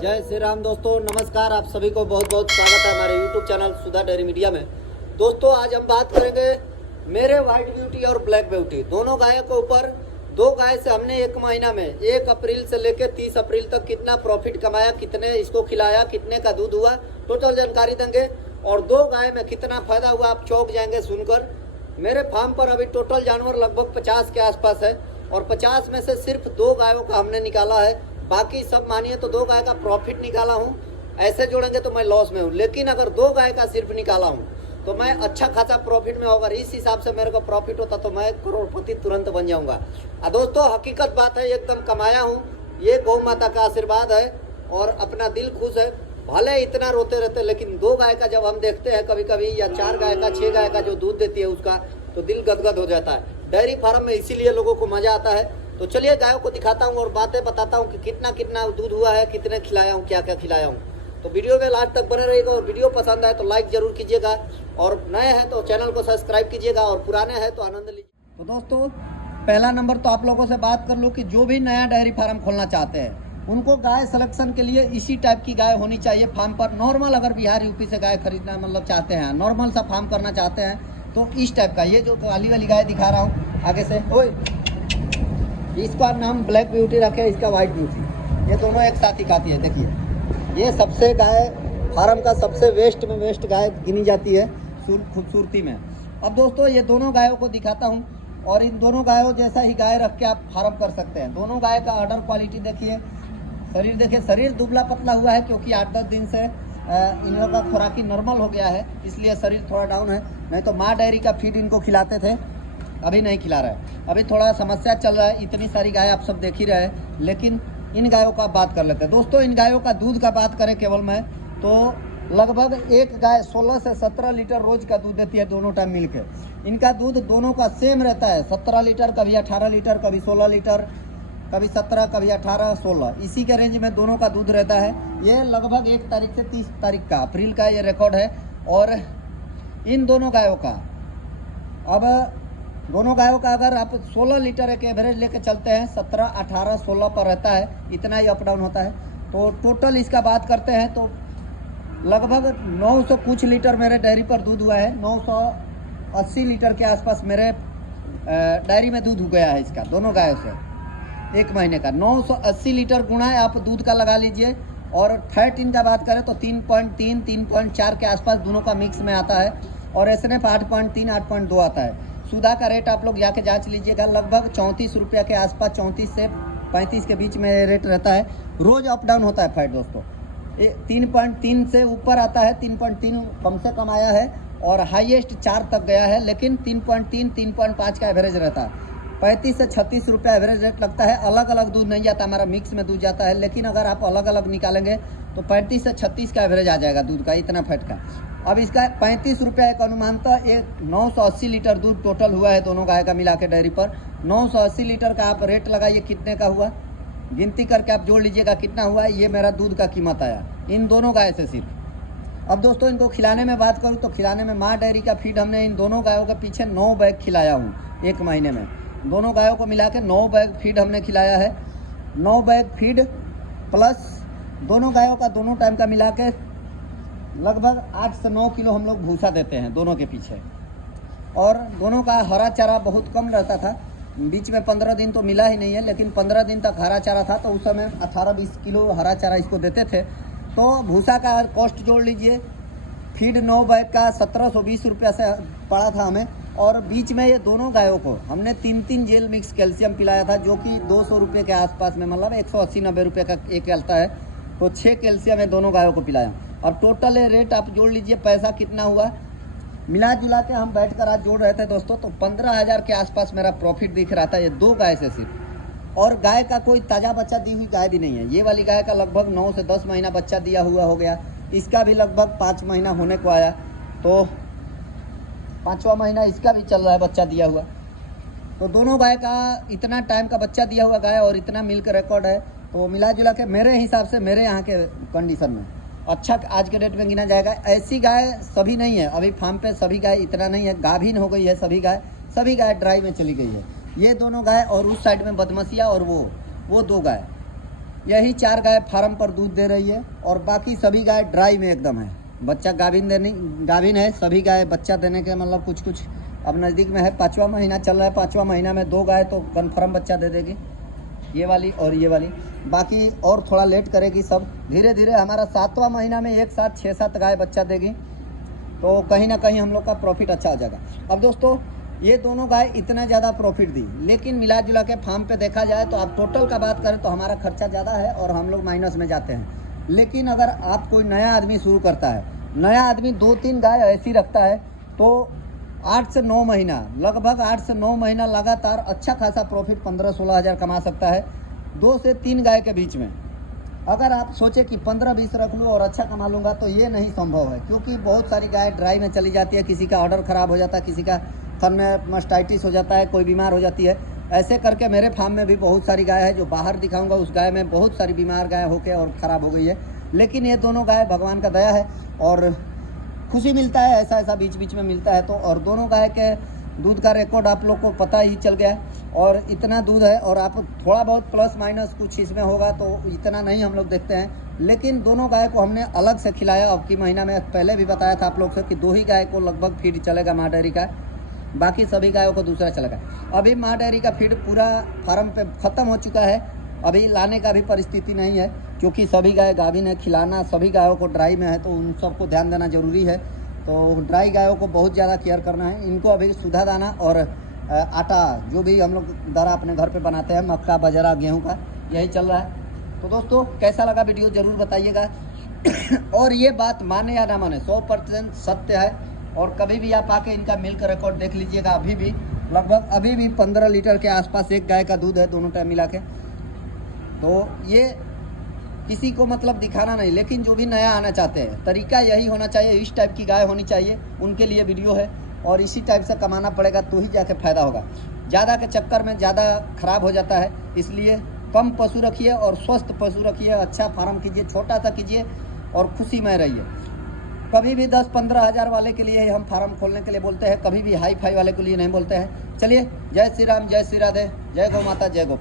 जय श्री राम दोस्तों, नमस्कार। आप सभी को बहुत बहुत स्वागत है हमारे YouTube चैनल सुधा डेयरी मीडिया में। दोस्तों आज हम बात करेंगे मेरे व्हाइट ब्यूटी और ब्लैक ब्यूटी दोनों गायों के ऊपर। दो गाय से हमने एक महीना में 1 अप्रैल से लेकर 30 अप्रैल तक कितना प्रॉफिट कमाया, कितने इसको खिलाया, कितने का दूध हुआ, टोटल जानकारी देंगे। और दो गाय में कितना फायदा हुआ आप चौंक जाएंगे सुनकर। मेरे फार्म पर अभी टोटल जानवर लगभग 50 के आसपास है और 50 में से सिर्फ 2 गायों का हमने निकाला है, बाकी सब मानिए तो 2 गाय का प्रॉफिट निकाला हूँ। ऐसे जोड़ेंगे तो मैं लॉस में हूँ, लेकिन अगर 2 गाय का सिर्फ निकाला हूँ तो मैं अच्छा खासा प्रॉफिट में होगा। इस हिसाब से मेरे को प्रॉफिट होता तो मैं करोड़पति तुरंत बन जाऊंगा। दोस्तों हकीकत बात है, एकदम कमाया हूँ, ये गौ माता का आशीर्वाद है और अपना दिल खुश है। भले इतना रोते रहते लेकिन 2 गाय का जब हम देखते हैं कभी कभी, या 4 गाय का 6 गाय का जो दूध देती है उसका, तो दिल गदगद हो जाता है। डेयरी फार्म में इसीलिए लोगों को मजा आता है। तो चलिए गायों को दिखाता हूँ और बातें बताता हूँ कि कितना कितना दूध हुआ है, कितने खिलाया हूँ, क्या क्या खिलाया हूँ। तो वीडियो में लास्ट तक बने रहिएगा और वीडियो पसंद आए तो लाइक जरूर कीजिएगा और नए हैं तो चैनल को सब्सक्राइब कीजिएगा और पुराने हैं तो आनंद लीजिए। तो दोस्तों पहला नंबर तो आप लोगों से बात कर लूँ कि जो भी नया डेयरी फार्म खोलना चाहते हैं उनको गाय सिलेक्शन के लिए इसी टाइप की गाय होनी चाहिए फार्म पर। नॉर्मल अगर बिहार यूपी से गाय खरीदना मतलब चाहते हैं, नॉर्मल सा फार्म करना चाहते हैं तो इस टाइप का, ये जो काली वाली गाय दिखा रहा हूँ आगे से, ओए इसका नाम ब्लैक ब्यूटी रखे, इसका व्हाइट ब्यूटी, ये दोनों एक साथ ही खाती है। देखिए ये सबसे गाय फार्म का सबसे वेस्ट में वेस्ट गाय गिनी जाती है खूबसूरती में। अब दोस्तों ये दोनों गायों को दिखाता हूँ और इन दोनों गायों जैसा ही गाय रख के आप फार्म कर सकते हैं। दोनों गाय का ऑर्डर क्वालिटी देखिए, शरीर देखिए, शरीर दुबला पतला हुआ है क्योंकि 8-10 दिन से इन लोगों का खुराकी नॉर्मल हो गया है, इसलिए शरीर थोड़ा डाउन है। नहीं तो माँ डेयरी का फीड इनको खिलाते थे, अभी नहीं खिला रहा है, अभी थोड़ा समस्या चल रहा है। इतनी सारी गाय आप सब देख ही रहे हैं, लेकिन इन गायों का बात कर लेते हैं। दोस्तों इन गायों का दूध का बात करें केवल मैं तो लगभग एक गाय 16 से 17 लीटर रोज का दूध देती है, दोनों टाइम मिलकर। इनका दूध दोनों का सेम रहता है, 17 लीटर, कभी 18 लीटर, कभी 16 लीटर, कभी 17, कभी 18, 16, इसी के रेंज में दोनों का दूध रहता है। ये लगभग 1 तारीख से 30 तारीख का अप्रैल का ये रिकॉर्ड है। और इन दोनों गायों का, अब दोनों गायों का अगर आप 16 लीटर एक एवरेज लेके चलते हैं, 17, 18, 16 पर रहता है, इतना ही अप डाउन होता है। तो टोटल इसका बात करते हैं तो लगभग 900 कुछ लीटर मेरे डेयरी पर दूध हुआ है। 980 लीटर के आसपास मेरे डेयरी में दूध हो गया है इसका, दोनों गायों से 1 महीने का। 980 लीटर गुणा आप दूध का लगा लीजिए। और फैट इनका बात करें तो 3.3, 3.4 के आसपास दोनों का मिक्स में आता है। और एसएनएफ 8.3, 8.2 आता है। सुधा का रेट आप लोग जाके जांच लीजिएगा, लगभग 34 रुपये के आसपास, 34 से 35 के बीच में रेट रहता है। रोज अप डाउन होता है फैट दोस्तों, 3.3 से ऊपर आता है, 3.3 कम से कम आया है और हाईएस्ट 4 तक गया है, लेकिन 3.3, 3.5 का एवरेज रहता है। 35 से 36 रुपये एवरेज रेट लगता है। अलग अलग दूध नहीं जाता, हमारा मिक्स में दूध जाता है, लेकिन अगर आप अलग अलग निकालेंगे तो 35 से 36 का एवरेज आ जाएगा दूध का, इतना फैट का। अब इसका 35 रुपये एक अनुमानतः एक 980 लीटर दूध टोटल हुआ है दोनों गाय का मिला के डेयरी पर। 980 लीटर का आप रेट लगाइए कितने का हुआ, गिनती करके आप जोड़ लीजिएगा कितना हुआ है। ये मेरा दूध का कीमत आया इन दोनों गाय से सिर्फ। अब दोस्तों इनको खिलाने में बात करूँ तो खिलाने में माँ डेयरी का फीड हमने इन दोनों गायों के पीछे 9 बैग खिलाया हूँ 1 महीने में। दोनों गायों को मिला के 9 बैग फीड हमने खिलाया है। 9 बैग फीड प्लस दोनों गायों का दोनों टाइम का मिला के लगभग 8 से 9 किलो हम लोग भूसा देते हैं दोनों के पीछे। और दोनों का हरा चारा बहुत कम रहता था, बीच में 15 दिन तो मिला ही नहीं है, लेकिन 15 दिन तक हरा चारा था तो उस समय 18-20 किलो हरा चारा इसको देते थे। तो भूसा का कॉस्ट जोड़ लीजिए, फीड 9 बैग का 1720 रुपये से पड़ा था हमें। और बीच में ये दोनों गायों को हमने 3-3 जेल मिक्स कैल्शियम पिलाया था, जो कि 200 रुपये के आसपास में, मतलब 180-90 रुपये का एक आता है। तो 6 कैल्शियम है दोनों गायों को पिलाया। और टोटल रेट आप जोड़ लीजिए पैसा कितना हुआ, मिला जुला के हम बैठकर आज जोड़ रहे थे दोस्तों, तो 15,000 के आसपास मेरा प्रॉफिट दिख रहा था ये 2 गाय से सिर्फ। और गाय का कोई ताज़ा बच्चा दी हुई गाय भी नहीं है। ये वाली गाय का लगभग 9 से 10 महीना बच्चा दिया हुआ हो गया, इसका भी लगभग 5 महीना होने को आया, तो 5वां महीना इसका भी चल रहा है बच्चा दिया हुआ। तो दोनों गाय का इतना टाइम का बच्चा दिया हुआ गाय और इतना मिल्क रिकॉर्ड है, तो मिला जुला के मेरे हिसाब से, मेरे यहाँ के कंडीशन में अच्छा आज के डेट में गिना जाएगा। ऐसी गाय सभी नहीं है, अभी फार्म पे सभी गाय इतना नहीं है, गाभिन हो गई है सभी गाय ड्राई में चली गई है। ये दोनों गाय और उस साइड में बदमसिया और वो 2 गाय, यही 4 गाय फार्म पर दूध दे रही है और बाकी सभी गाय ड्राई में एकदम है। बच्चा गाभिन है, सभी गाय बच्चा देने के मतलब कुछ अब नज़दीक में है। 5वां महीना चल रहा है, 5वां महीना में 2 गाय तो कन्फर्म बच्चा दे देगी, ये वाली और ये वाली। बाकी और थोड़ा लेट करेगी सब, धीरे धीरे हमारा 7वां महीना में एक साथ 6-7 गाय बच्चा देगी, तो कहीं ना कहीं हम लोग का प्रॉफिट अच्छा हो जाएगा। अब दोस्तों ये दोनों गाय इतना ज़्यादा प्रॉफिट दी, लेकिन मिला जुला के फार्म पे देखा जाए तो आप टोटल का बात करें तो हमारा खर्चा ज़्यादा है और हम लोग माइनस में जाते हैं। लेकिन अगर आप कोई नया आदमी शुरू करता है, नया आदमी 2-3 गाय ऐसी रखता है तो 8 से 9 महीना, लगभग 8 से 9 महीना लगातार अच्छा खासा प्रॉफिट 15-16 हज़ार कमा सकता है 2 से 3 गाय के बीच में। अगर आप सोचे कि 15-20 रख लूँ और अच्छा कमा लूँगा तो ये नहीं संभव है, क्योंकि बहुत सारी गाय ड्राई में चली जाती है, किसी का ऑर्डर ख़राब हो जाता है, किसी का थन में मास्टाइटिस हो जाता है, कोई बीमार हो जाती है। ऐसे करके मेरे फार्म में भी बहुत सारी गाय है, जो बाहर दिखाऊंगा उस गाय में बहुत सारी बीमार गाय होके और ख़राब हो गई है। लेकिन ये दोनों गाय भगवान का दया है और खुशी मिलता है, ऐसा बीच बीच में मिलता है। तो और दोनों गाय के दूध का रिकॉर्ड आप लोग को पता ही चल गया है और इतना दूध है, और आप थोड़ा बहुत प्लस माइनस कुछ इसमें होगा तो इतना नहीं हम लोग देखते हैं। लेकिन दोनों गाय को हमने अलग से खिलाया। अब की महीना में पहले भी बताया था आप लोग से कि 2 ही गाय को लगभग फीड चलेगा माँ डेयरी का, बाकी सभी गायों को दूसरा चलेगा। अभी माँ डेयरी का फीड पूरा फार्म पे ख़त्म हो चुका है, अभी लाने का भी परिस्थिति नहीं है, क्योंकि सभी गाय गाभिन है। खिलाना सभी गायों को ड्राई में है तो उन सबको ध्यान देना ज़रूरी है। तो ड्राई गायों को बहुत ज़्यादा केयर करना है। इनको अभी सुधा दाना और आटा जो भी हम लोग दाना अपने घर पे बनाते हैं, मक्का बाजरा गेहूं का, यही चल रहा है। तो दोस्तों कैसा लगा वीडियो ज़रूर बताइएगा। और ये बात माने या ना माने 100% सत्य है। और कभी भी आप आके इनका मिल्क रिकॉर्ड देख लीजिएगा, अभी भी लगभग 15 लीटर के आसपास एक गाय का दूध है दोनों टाइम मिला के। तो ये किसी को मतलब दिखाना नहीं, लेकिन जो भी नया आना चाहते हैं तरीका यही होना चाहिए, इस टाइप की गाय होनी चाहिए, उनके लिए वीडियो है। और इसी टाइप से कमाना पड़ेगा तो ही जाके फ़ायदा होगा। ज़्यादा के चक्कर में ज़्यादा खराब हो जाता है, इसलिए कम पशु रखिए और स्वस्थ पशु रखिए, अच्छा फार्म कीजिए, छोटा सा कीजिए और खुशी में रहिए। कभी भी 10-15 हज़ार वाले के लिए हम फार्म खोलने के लिए बोलते हैं, कभी भी हाई फाई वाले के लिए नहीं बोलते हैं। चलिए, जय श्री राम, जय श्री राधे, जय गौ माता, जय गो।